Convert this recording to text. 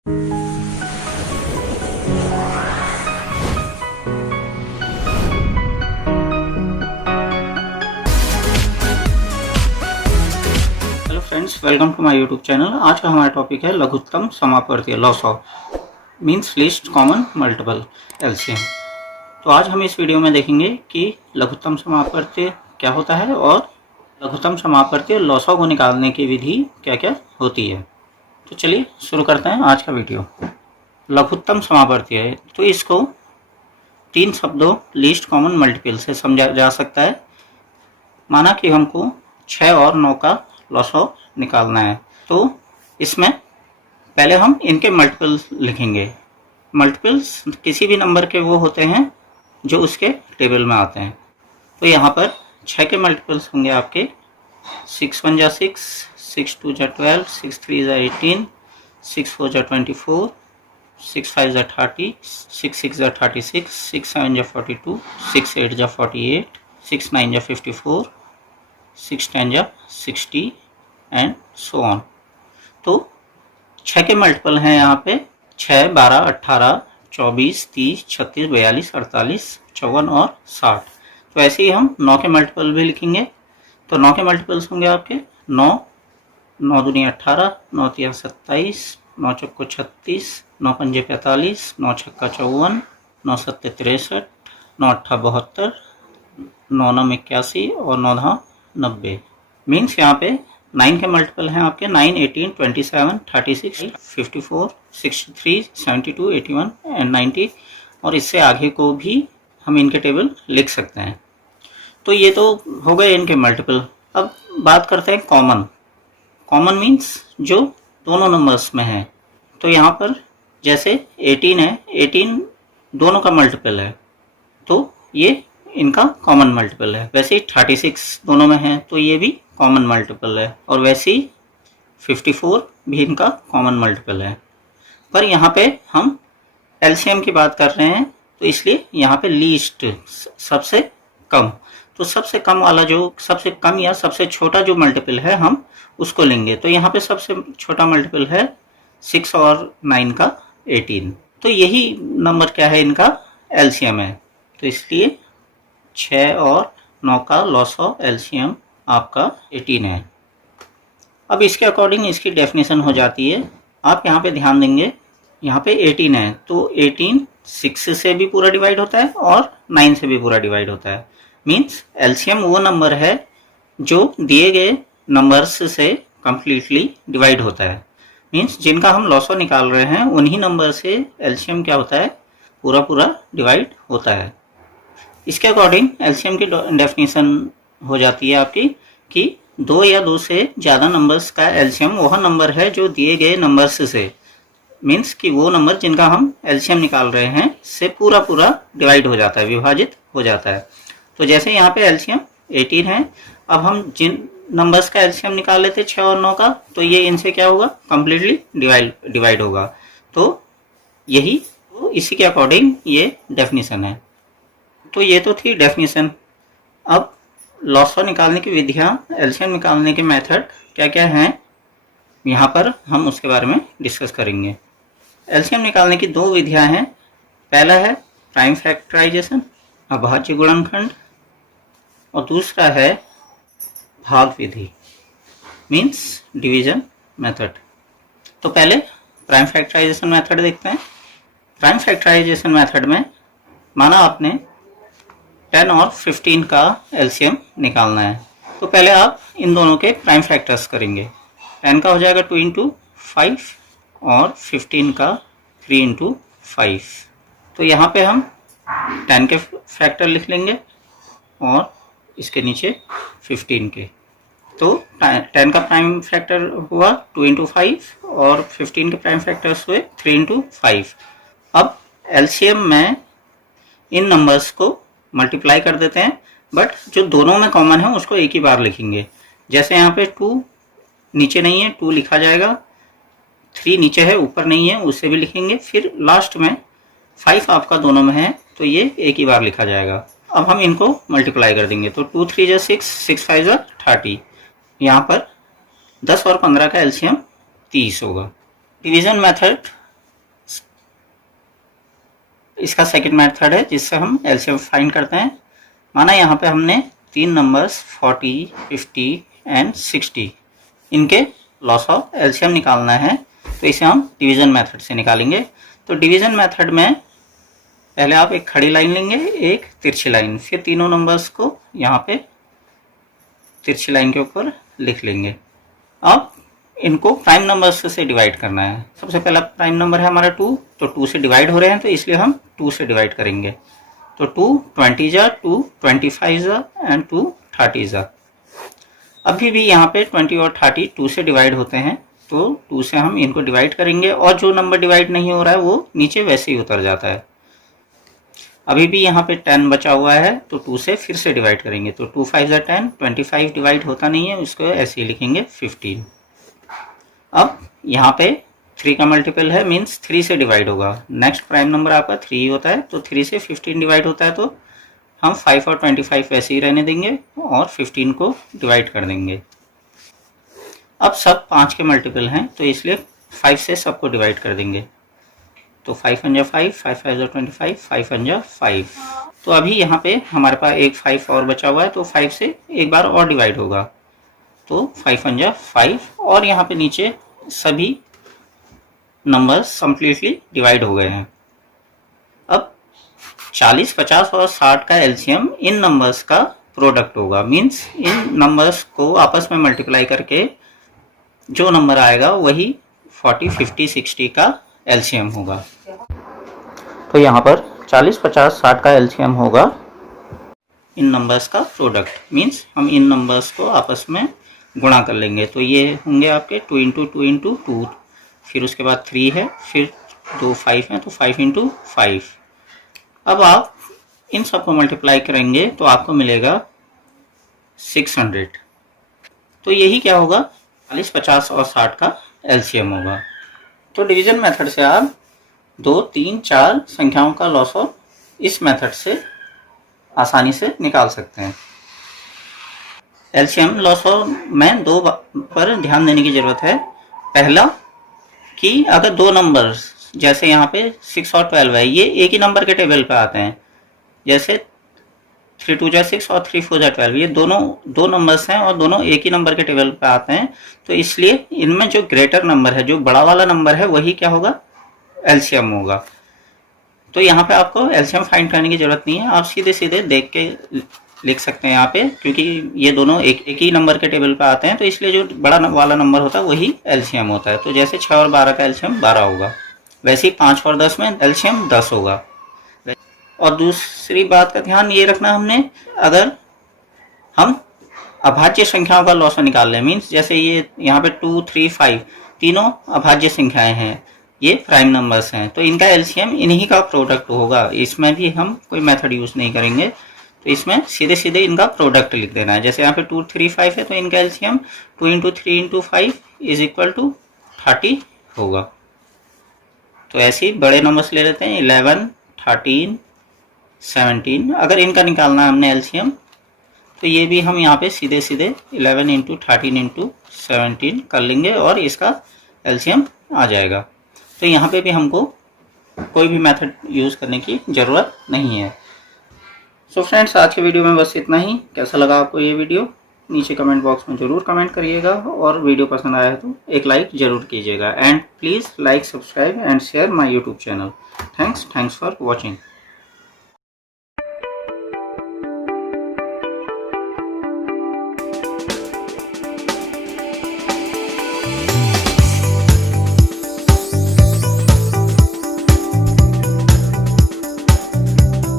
Hello friends, welcome to my YouTube channel. आज का हमारा टॉपिक है लघुत्तम समापवर्तीय, लॉसॉ means least common multiple, LCM. तो आज हम इस वीडियो में देखेंगे कि लघुत्तम समापवर्तीय क्या होता है और लघुत्तम समापवर्तीय लॉसॉ को निकालने की विधि क्या क्या होती है। तो चलिए शुरू करते हैं आज का वीडियो। लघुत्तम समापवर्तीय है तो इसको तीन शब्दों लीस्ट कॉमन मल्टीपल से समझा जा सकता है। माना कि हमको 6 और 9 का लॉसॉ निकालना है, तो इसमें पहले हम इनके मल्टीपल्स लिखेंगे। मल्टीपल्स किसी भी नंबर के वो होते हैं जो उसके टेबल में आते हैं। तो यहाँ पर 6 के मल्टीपल्स होंगे आपके 6 1 जा 6, 6 2 जा 12, 6 3 जा 18, 6 4 जा 24, 6 5 जा 30, 6 6 जा 36, 6 7 जा 42, 6 8 जा 48, 6 9 जा 54, 6 10 जा 60 एंड सो ऑन। तो 6 के मल्टीपल हैं यहाँ पे 6, 12, 18, 24, 30, 36, 42, 48, 54 और 60। तो ऐसे ही हम 9 के मल्टीपल भी लिखेंगे। तो 9 के मल्टीपल्स होंगे आपके 9, 9 दूनी 18, 9 तिया 27, 9 चौको 36, 9 पंजे 45, 9 छक्का 54, 9 सत्ते 63, 9 अट्ठा 72, 9 नम 81 और 9 दहा 90। मीन्स यहाँ पे 9 के मल्टीपल हैं आपके 9, 18, 27, 36, 54, 63, 72, 81 एंड 90। और इससे आगे को भी हम इनके टेबल लिख सकते हैं। तो ये तो हो गए इनके मल्टीपल। अब बात करते हैं कॉमन। कॉमन मीन्स जो दोनों नंबर्स में है। तो यहाँ पर जैसे 18 है, 18 दोनों का मल्टीपल है, तो ये इनका कॉमन मल्टीपल है। वैसे ही 36 दोनों में है तो ये भी कॉमन मल्टीपल है, और वैसे ही 54 भी इनका कॉमन मल्टीपल है। पर यहाँ पे हम एलसीएम की बात कर रहे हैं, तो इसलिए यहाँ पे लीस्ट सबसे कम। तो सबसे कम वाला जो सबसे कम या सबसे छोटा जो मल्टीपल है हम उसको लेंगे। तो यहाँ पे सबसे छोटा मल्टीपल है 6 और 9 का 18। तो यही नंबर क्या है, इनका एलसीएम है। तो इसलिए 6 और 9 का लॉसॉ एलसीएम आपका 18 है। अब इसके अकॉर्डिंग इसकी डेफिनेशन हो जाती है। आप यहाँ पे ध्यान देंगे, यहाँ पे 18 है तो 18 6 से भी पूरा डिवाइड होता है और 9 से भी पूरा डिवाइड होता है। मीन्स एलसीएम वो नंबर है जो दिए गए नंबर्स से कंप्लीटली डिवाइड होता है। मीन्स जिनका हम लॉसॉ निकाल रहे हैं उन्हीं नंबर से एलसीएम क्या होता है, पूरा पूरा डिवाइड होता है। इसके अकॉर्डिंग एलसीएम की डेफिनेशन हो जाती है आपकी कि 2 या 2 से ज़्यादा नंबर्स का एलसीएम वह नंबर है जो दिए गए नंबर्स से, मीन्स कि वो नंबर जिनका हम एलसीएम निकाल रहे हैं से पूरा पूरा डिवाइड हो जाता है, विभाजित हो जाता है। तो जैसे यहाँ पे एलसीएम 18 है, अब हम जिन नंबर्स का एलसीएम निकाल लेते 6 और 9 का, तो ये इनसे क्या होगा, कंप्लीटली डिवाइड होगा। तो यही तो इसी के अकॉर्डिंग ये डेफिनेशन है। तो ये तो थी डेफिनेशन। अब लॉसॉ निकालने की विधियाँ, एलसीएम निकालने के मेथड क्या क्या हैं, यहाँ पर हम उसके बारे में डिस्कस करेंगे। एलसीएम निकालने की 2 विधियाँ हैं। पहला है प्राइम फैक्टराइजेशन, अभाज्य गुणनखंड, और दूसरा है भाग विधि, मीन्स डिवीजन मेथड। तो पहले प्राइम फैक्टराइजेशन मेथड देखते हैं। प्राइम फैक्टराइजेशन मेथड में माना आपने 10 और 15 का एलसीएम निकालना है, तो पहले आप इन दोनों के प्राइम फैक्टर्स करेंगे। 10 का हो जाएगा 2 × 5 और 15 का 3 × 5। तो यहाँ पे हम 10 के फैक्टर लिख लेंगे और इसके नीचे 15 के। तो 10 का प्राइम फैक्टर हुआ 2 × 5 और 15 के प्राइम फैक्टर्स हुए 3 × 5। अब एलसीएम में इन नंबर्स को मल्टीप्लाई कर देते हैं, बट जो दोनों में कॉमन है उसको एक ही बार लिखेंगे। जैसे यहाँ पे 2 नीचे नहीं है, 2 लिखा जाएगा, 3 नीचे है ऊपर नहीं है, उसे भी लिखेंगे। फिर लास्ट में 5 आपका दोनों में है तो ये एक ही बार लिखा जाएगा। अब हम इनको मल्टीप्लाई कर देंगे, तो 2 3 जा 6, 6 5 जा 30। यहाँ पर 10 और 15 का एलसीएम 30 होगा। डिवीजन मेथड इसका सेकंड मेथड है जिससे हम एलसीएम फाइंड करते हैं। माना यहाँ पे हमने तीन नंबर्स 40, 50 एंड 60 इनके लॉस ऑफ एलसीएम निकालना है, तो इसे हम डिवीजन मेथड से निकालेंगे। तो डिवीजन मेथड में पहले आप एक खड़ी लाइन लेंगे, एक तिरछी लाइन, फिर तीनों नंबर्स को यहाँ पे तिरछी लाइन के ऊपर लिख लेंगे। अब इनको प्राइम नंबर्स से डिवाइड करना है। सबसे पहला प्राइम नंबर है हमारा 2, तो 2 से डिवाइड हो रहे हैं तो इसलिए हम 2 से डिवाइड करेंगे। तो 2 20 जा, 2 25 जा एंड 2 30 जा। अभी भी यहाँ पे 20 और 30 2 से डिवाइड होते हैं, तो 2 से हम इनको डिवाइड करेंगे और जो नंबर डिवाइड नहीं हो रहा है वो नीचे वैसे ही उतर जाता है। अभी भी यहाँ पे 10 बचा हुआ है, तो 2 से फिर से डिवाइड करेंगे। तो 2 5 जा 10, 25 डिवाइड होता नहीं है, उसको ऐसे ही लिखेंगे 15। अब यहाँ पे 3 का मल्टीपल है, मीन्स 3 से डिवाइड होगा। नेक्स्ट प्राइम नंबर आपका 3 होता है, तो 3 से 15 डिवाइड होता है, तो हम 5 और 25 वैसे ही रहने देंगे और 15 को डिवाइड कर देंगे। अब सब 5 के मल्टीपल हैं, तो इसलिए 5 से सबको डिवाइड कर देंगे। तो 5 1 जा 5, 5 5 जा 25, 5 1 जा 5। तो अभी यहाँ पे हमारे पास एक 5 और बचा हुआ है, तो 5 से एक बार और डिवाइड होगा। तो 5 1 जा 5 और यहाँ पे नीचे सभी नंबर्स कंप्लीटली डिवाइड हो गए हैं। अब 40, 50 और 60 का एलसीएम इन नंबर्स का प्रोडक्ट होगा। मीन्स इन नंबर्स को आपस में मल्टीप्लाई करके जो नंबर आएगा वही 40, 50, 60 का एलसीएम होगा। तो यहाँ पर 40, 50, 60 का एलसीएम होगा इन नंबर्स का प्रोडक्ट। मीन्स हम इन नंबर्स को आपस में गुणा कर लेंगे। तो ये होंगे आपके 2 इंटू 2 इंटू 2, फिर उसके बाद 3 है, फिर 2 5 हैं, तो 5 इंटू 5। अब आप इन सबको मल्टीप्लाई करेंगे तो आपको मिलेगा 600। तो यही क्या होगा, 40, 50 और 60 का एलसीएम होगा। तो डिवीजन मेथड से आप 2, 3, 4 संख्याओं का लॉस ऑफ इस मेथड से आसानी से निकाल सकते हैं। एलसीएम लॉस ऑफ में 2 पर ध्यान देने की जरूरत है। पहला कि अगर 2 नंबर्स जैसे यहाँ पे 6 और 12 है, ये एक ही नंबर के टेबल पे आते हैं। जैसे 3 2 जा 6 और 3 4 जा 12, ये दोनों 2 नंबर्स हैं और दोनों एक ही नंबर के टेबल पे आते हैं। तो इसलिए इनमें जो ग्रेटर नंबर है, जो बड़ा वाला नंबर है, वही क्या होगा, एलसीएम होगा। तो यहाँ पे आपको एलसीएम फाइंड करने की जरूरत नहीं है, आप सीधे सीधे देख के लिख सकते हैं यहाँ पे, क्योंकि ये दोनों एक ही नंबर के टेबल पे आते हैं। तो इसलिए जो बड़ा वाला नंबर होता है वही एलसीएम होता है। तो जैसे 6 और 12 का एलसीएम 12 होगा, वैसे ही 5 और 10 में एलसीएम 10 होगा। और दूसरी बात का ध्यान ये रखना हमने, अगर हम अभाज्य संख्याओं का लॉस निकाल लें, मीन्स जैसे ये यहाँ पे 2 3 5 तीनों अभाज्य संख्याएं हैं, ये प्राइम नंबर्स हैं, तो इनका एलसीएम इन्हीं का प्रोडक्ट होगा। इसमें भी हम कोई मेथड यूज नहीं करेंगे, तो इसमें सीधे सीधे इनका प्रोडक्ट लिख देना है। जैसे यहाँ पे 2 3 5 है, तो इनका LCM 2 into 3 into 5 is equal to 30 होगा। तो ऐसे ही बड़े नंबर्स ले लेते हैं, 11 13 17। अगर इनका निकालना है हमने एलसीएम, तो ये भी हम यहाँ पे सीधे सीधे 11 इंटू 13 इंटू 17 कर लेंगे और इसका एलसीएम आ जाएगा। तो यहाँ पे भी हमको कोई भी मेथड यूज़ करने की ज़रूरत नहीं है। सो फ्रेंड्स, आज के वीडियो में बस इतना ही। कैसा लगा आपको ये वीडियो, नीचे कमेंट बॉक्स में ज़रूर कमेंट करिएगा, और वीडियो पसंद आया है तो एक लाइक ज़रूर कीजिएगा। And please like, subscribe and share my YouTube channel. Thanks for watching.